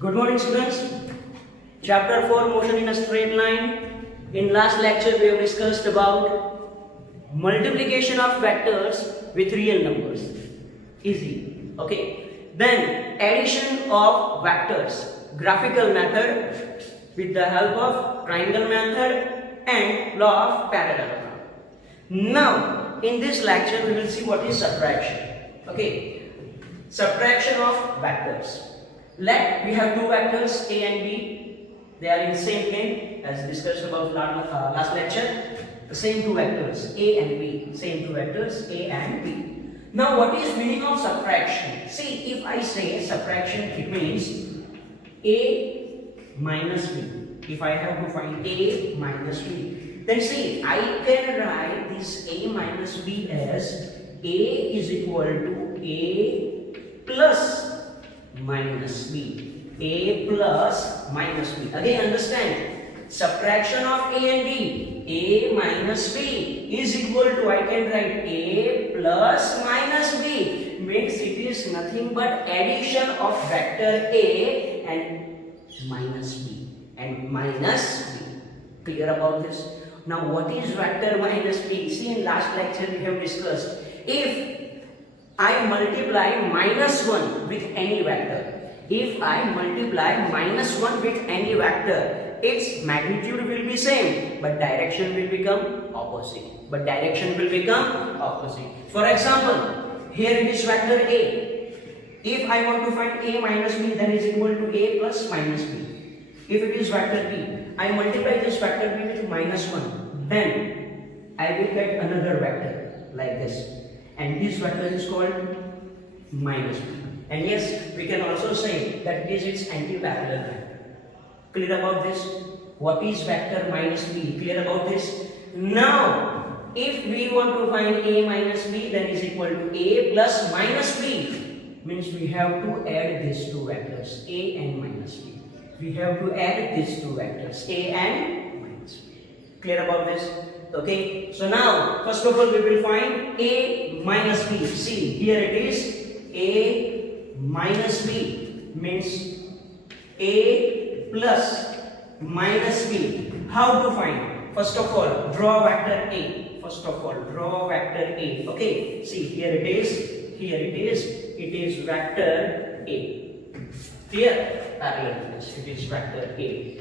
Good morning, students. Chapter 4, motion in a straight line. In last lecture we have discussed about multiplication of vectors with real numbers. Easy. Okay. Then addition of vectors, graphical method with the help of triangle method and law of parallelogram. Now in this lecture we will see what is subtraction. Okay. Subtraction of vectors. Let we have two vectors a and b. They are in same plane as discussed about last lecture. The same two vectors a and b. Same two vectors a and b. Now what is meaning of subtraction? See, if I say subtraction, it means a minus b. If I have to find a minus b, then see, I can write this a minus b as a is equal to a plus minus b. A plus minus b. Again, understand, subtraction of a and b. A minus b is equal to, I can write a plus minus b. Means it is nothing but addition of vector a and minus b and minus b. Clear about this? Now what is vector minus b? See, in last lecture we have discussed, if I multiply minus 1 with any vector, if I multiply minus 1 with any vector, its magnitude will be same, but direction will become opposite. For example, here it is vector a. If I want to find a minus b, then is equal to a plus minus b. If it is vector b, I multiply this vector b with minus 1, then I will get another vector like this. And this vector is called minus b. And yes, we can also say that this is anti-parallel vector. Clear about this? What is vector minus b? Clear about this? Now, if we want to find a minus b, then is equal to a plus minus b. Means we have to add these two vectors, a and minus b. We have to add these two vectors, a and minus b. Clear about this? Okay, so now first of all we will find a minus b. See, here it is a minus b means a plus minus b. How to find? First of all, draw vector a. Okay, see, here it is vector a. Here, parallel, it is vector a.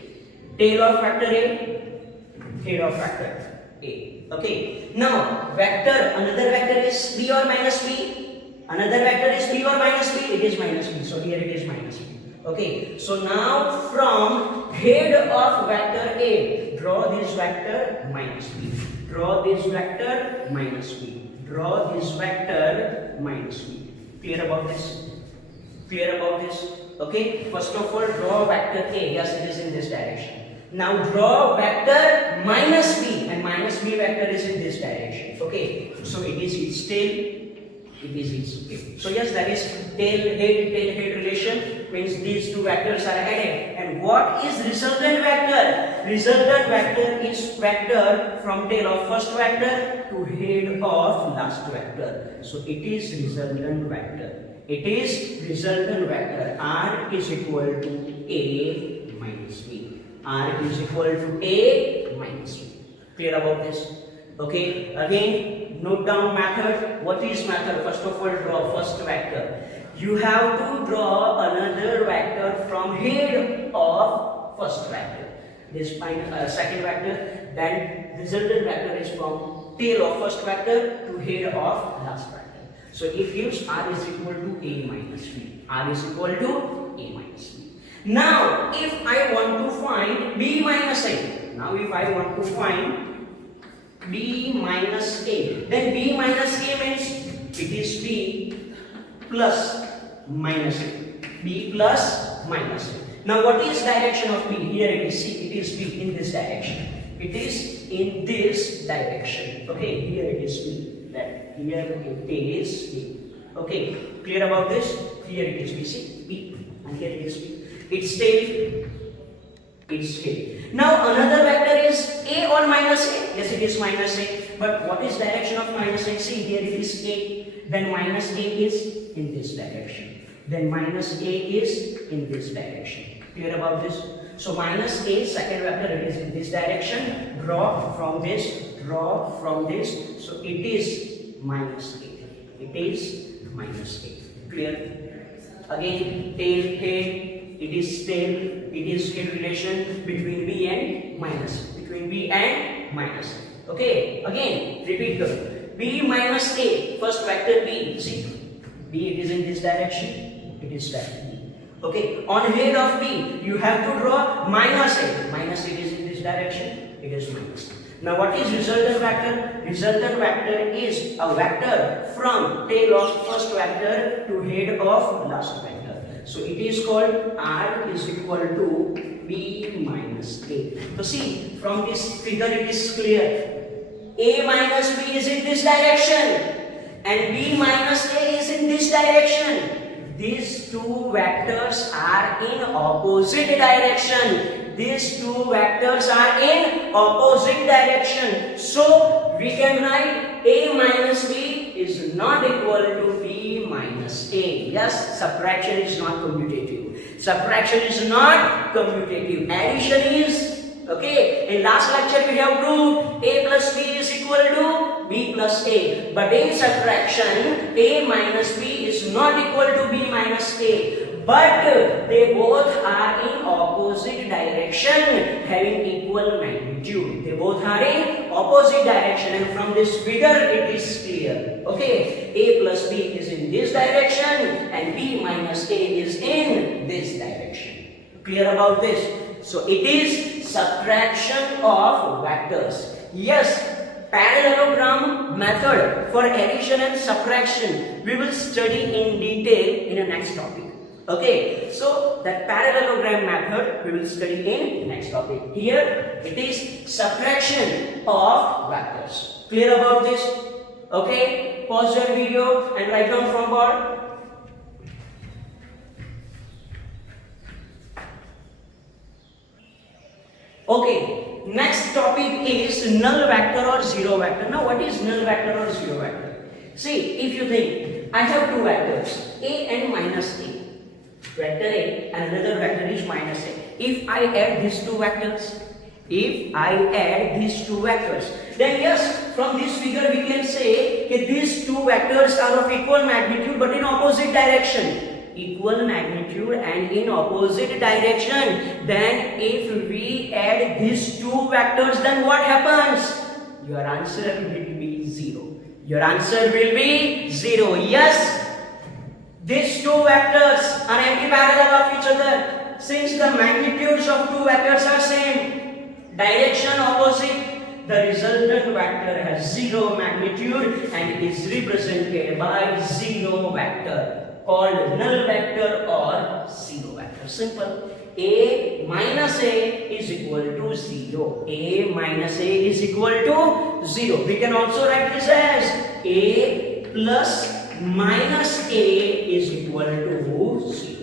Tail of vector a, head of vector a. Okay, now another vector is b or minus b. Another vector is b or minus b. It is minus b. So here it is minus b. Okay, so now from head of vector a, draw this vector minus b. Draw this vector minus b. Draw this vector minus b. Clear about this? Okay, first of all, draw vector a. Yes, it is in this direction. Now draw vector minus b, and minus b vector is in this direction. Okay, so it is its tail, it is its tail. So yes, that is tail head relation, means these two vectors are added. And what is resultant vector? Resultant vector is vector from tail of first vector to head of last vector. So it is resultant vector. R is equal to a minus b. R is equal to a minus b. Clear about this? Okay, again note down method. What is method? First of all, draw first vector. You have to draw another vector from head of first vector. This second vector, then resultant vector is from tail of first vector to head of last vector. So it gives r is equal to a minus b. Now, if I want to find b minus a, then b minus a means it is b plus minus a. Now, what is direction of b? Here it is, see, it is b in this direction. Okay, here it is b. Here it is b. Okay, clear about this? Here it is b, see, b, and here it is b. Its tail, its tail. Now another vector is a or minus a. Yes, it is minus a. But what is direction of minus a? See, here it is a. Then minus a is in this direction. then minus a is in this direction. Clear about this? So minus a, second vector, it is in this direction. Draw from this, draw from this. So it is minus a. It is minus a. Clear? Again, tail, head. It is tail. It is head relation between b and minus. Between b and minus. Okay. Again, repeat the b minus a. First vector b. See, b, it is in this direction. It is that. Okay, on head of B, you have to draw minus a. Minus it is in this direction, it is minus. Now what is resultant vector? Resultant vector is a vector from tail of first vector to head of last vector. So it is called R is equal to B minus A. So see, from this figure it is clear. A minus B is in this direction and B minus A is in this direction. These two vectors are in opposite direction. These two vectors are in opposite direction. So we can write A minus B is not equal to B minus A. Yes, subtraction is not commutative. Subtraction is not commutative. Addition is. Okay, in last lecture we have proved A plus B is equal to B plus A. But in subtraction, A minus B is not equal to B minus A. But they both are in opposite direction, having equal magnitude. They both are in opposite direction, and from this figure it is clear. Okay, A plus B is in this direction and B minus A is in this direction. Clear about this? So it is subtraction of vectors. Yes, parallelogram method for addition and subtraction we will study in detail in the next topic. Okay, so that parallelogram method we will study in next topic. Here it is subtraction of vectors. Clear about this? Okay, pause your video and write down from board. Okay, next topic is null vector or zero vector. Now what is null vector or zero vector? See, if you think, I have two vectors, A and minus A. Vector A and another vector is minus A. If I add these two vectors, then yes, from this figure we can say that these two vectors are of equal magnitude but in opposite direction. Equal magnitude and in opposite direction. Then if we add these two vectors, then what happens? Your answer will be 0. Your answer will be 0. Yes, these two vectors are anti-parallel of each other. Since the magnitudes of two vectors are same, direction opposite, the resultant vector has 0 magnitude and is represented by 0 vector, called null vector or zero vector. Simple. A minus A is equal to 0. A minus A is equal to 0. We can also write this as A plus minus A is equal to 0.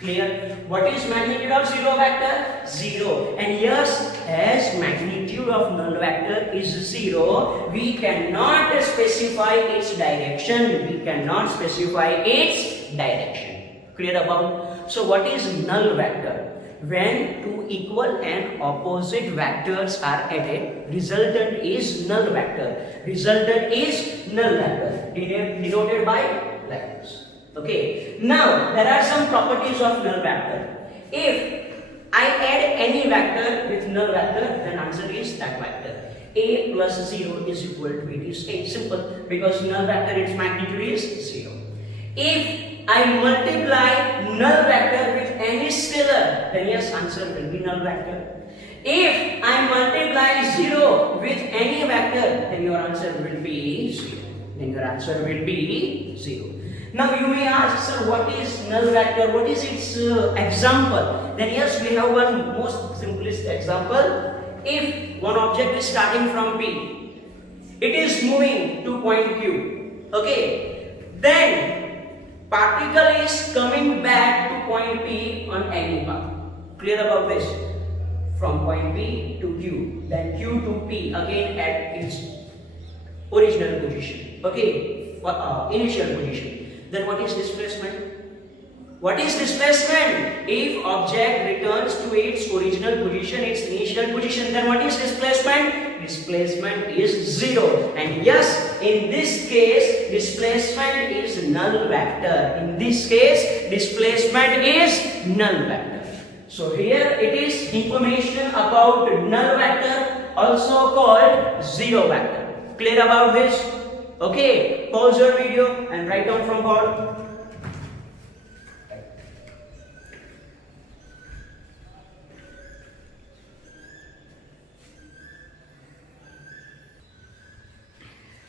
Clear? What is magnitude of zero vector? 0. And yes, as magnitude of null vector is 0, we cannot specify its direction. We cannot specify its direction. Clear about? So what is null vector? When two equal and opposite vectors are added, resultant is null vector. Resultant is null vector, denoted by vectors. Okay. Now there are some properties of null vector. If I add any vector with null vector, then answer is that vector. A plus 0 is equal to it is A. Simple, because null vector its magnitude is 0. If I multiply null vector with any scalar, then yes, answer will be null vector. If I multiply 0 with any vector, then your answer will be 0. Then your answer will be 0. Now you may ask, sir, what is null vector? What is its example? Then yes, we have one most simplest example. If one object is starting from P, it is moving to point Q. Okay, then particle is coming back to point P on any path. Clear about this? From point P to Q, then Q to P again at its original position. Okay, initial position. Then what is displacement? What is displacement? If object returns to its original position, its initial position, then what is displacement? Displacement is 0. And yes, in this case, displacement is null vector. In this case, displacement is null vector. So here it is information about null vector, also called zero vector. Clear about this? Okay, pause your video and write down from board.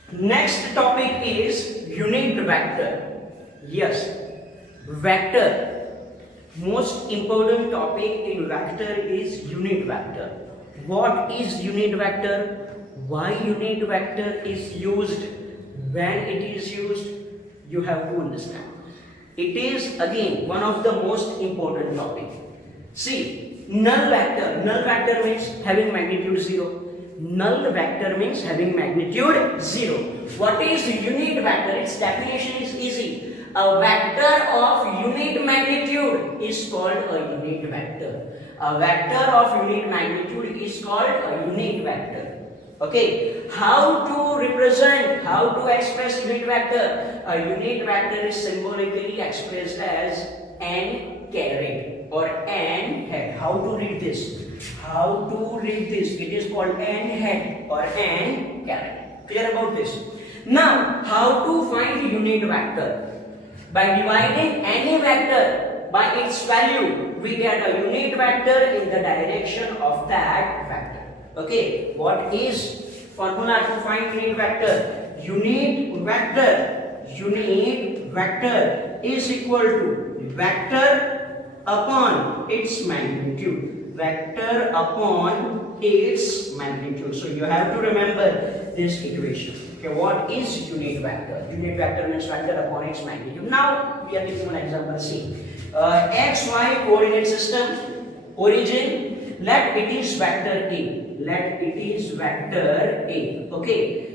Next topic is unit vector. Yes, vector. Most important topic in vector is unit vector. What is unit vector? Why unit vector is used? When it is used, you have to understand. It is again one of the most important topic. See, null vector. Null vector means having magnitude 0. Null vector means having magnitude 0. What is unit vector? Its definition is easy. A vector of unit magnitude is called a unit vector. A vector of unit magnitude is called a unit vector. Okay, how to represent, how to express unit vector? A unit vector is symbolically expressed as n caret or n head. How to read this? How to read this? It is called n head or n caret. Clear about this? Now, how to find unit vector? By dividing any vector by its value, we get a unit vector in the direction of that vector. Okay, what is formula to find unit vector? Unit vector is equal to vector upon its magnitude. Vector upon its magnitude. So you have to remember this equation. Okay, what is unit vector? Unit vector means vector upon its magnitude. Now we are taking an example. See, xy coordinate system, origin. Let it is vector a. Let it is vector a. Okay,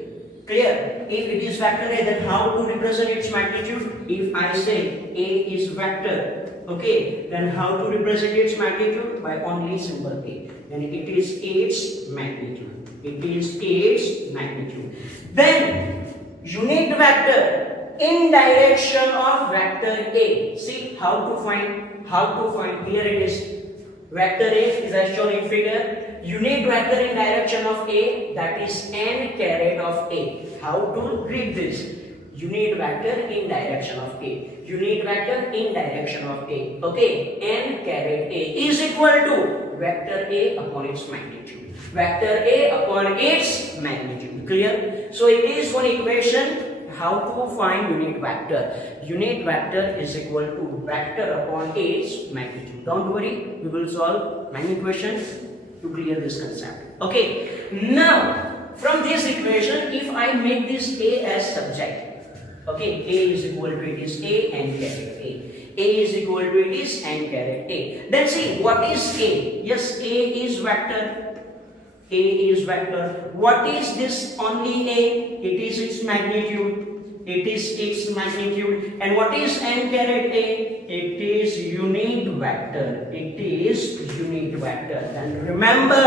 clear? If it is vector a, then how to represent its magnitude? If I say a is vector, okay, then how to represent its magnitude? By only symbol a. Then it is its magnitude. It is its magnitude. Then unit vector in direction of vector a. See how to find? How to find? Here it is. Vector a is as shown in figure. Unit vector in direction of a, that is n caret of a. How to read this? Unit vector in direction of a. Unit vector in direction of a. Okay, n caret a is equal to vector a upon its magnitude. Vector a upon its magnitude. Clear? So it is one equation. How to find unit vector? Unit vector is equal to vector upon its magnitude. Don't worry, we will solve many questions to clear this concept. Okay, now from this equation, if I make this a as subject, okay, a is equal to it is a and caret a. A is equal to it is n caret a. Then see, what is a? Yes, a is vector. A is vector. What is this only a? It is its magnitude. It is its magnitude. And what is n caret a? It is unit vector. It is unit vector. And remember,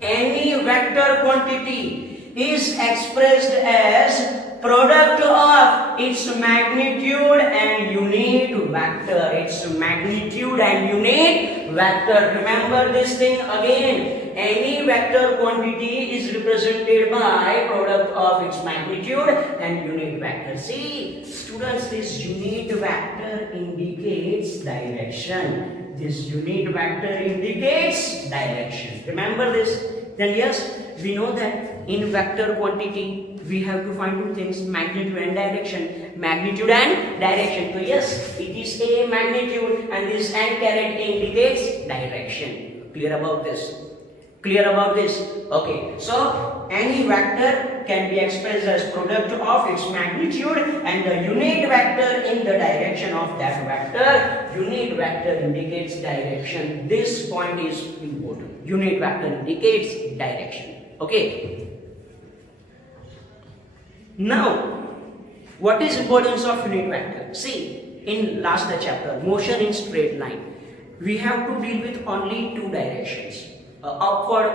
any vector quantity is expressed as product of its magnitude and unit vector. Its magnitude and unit vector. Remember this thing again. Any vector quantity is represented by product of its magnitude and unit vector. See, students, this unit vector indicates direction. This unit vector indicates direction. Remember this? Then yes, we know that in vector quantity we have to find two things: magnitude and direction. Magnitude and direction. So yes, it is a magnitude and this n caret a indicates direction. Clear about this? Clear about this? Okay. So any vector can be expressed as product of its magnitude and the unit vector in the direction of that vector. Unit vector indicates direction. This point is important. Unit vector indicates direction. Okay. Now, what is importance of unit vector? See, in last chapter, motion in straight line, we have to deal with only two directions, upward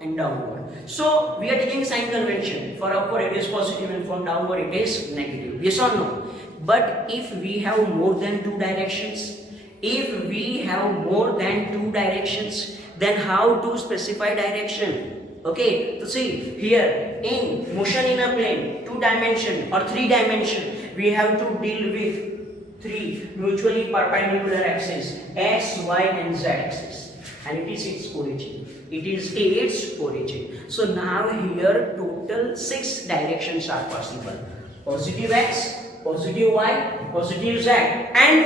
and downward. So we are taking sign convention. For upward it is positive and for downward it is negative. Yes or no? But if we have more than two directions, then how to specify direction? Okay, so see here in motion in a plane, 2 dimension or 3 dimension, we have to deal with 3 mutually perpendicular axes, x, y and z axis, and it is its origin. So now here total 6 directions are possible: positive x, positive y, positive z, and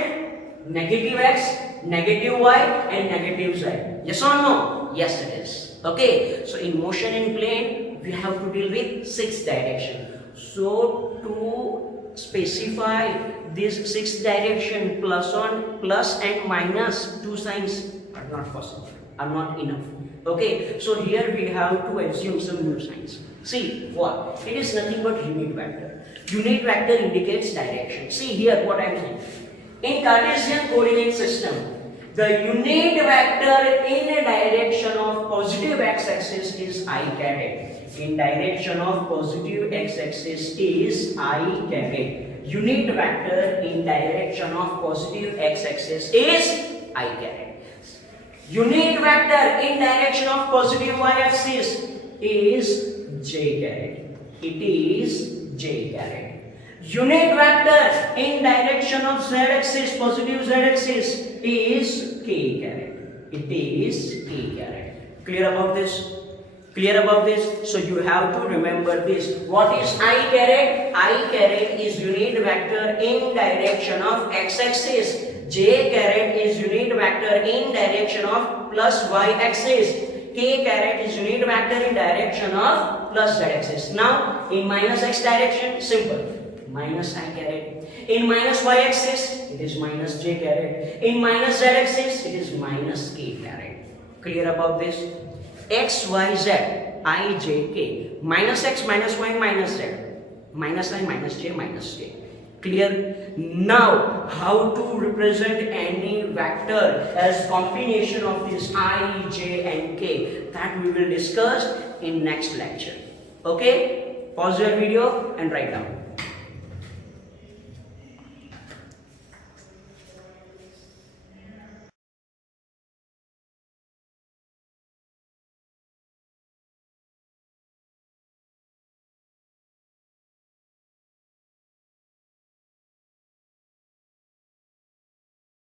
negative x, negative y and negative z. Yes or no? Yes it is. Okay, so in motion in plane we have to deal with 6 direction. So to specify this 6 direction, plus and minus 2 signs are not possible, are not enough. Okay, so here we have to assume some new signs. See what? It is nothing but unit vector. Unit vector indicates direction. See here what I am saying. In Cartesian coordinate system, the unit vector in a direction of positive x-axis is I caret. In direction of positive x-axis is I caret. Unit vector in direction of positive x-axis is I caret. Unit vector in direction of positive y-axis is j caret. It is j caret. Unit vector in direction of z-axis, positive z-axis is k caret. It is k caret. Clear about this? Clear about this? So you have to remember this. What is I caret? I caret is unit vector in direction of x-axis. J caret is unit vector in direction of plus y-axis. K caret is unit vector in direction of plus z-axis. Now in minus x direction, simple. Minus I caret. In minus y-axis, it is minus j caret. In minus z-axis, it is minus k caret. Clear about this? X, y, z, I, j, k. Minus x, minus y, minus z. Minus I, minus j, minus k. Clear? Now, how to represent any vector as combination of this I, j and k, that we will discuss in next lecture. Okay? Pause your video and write down.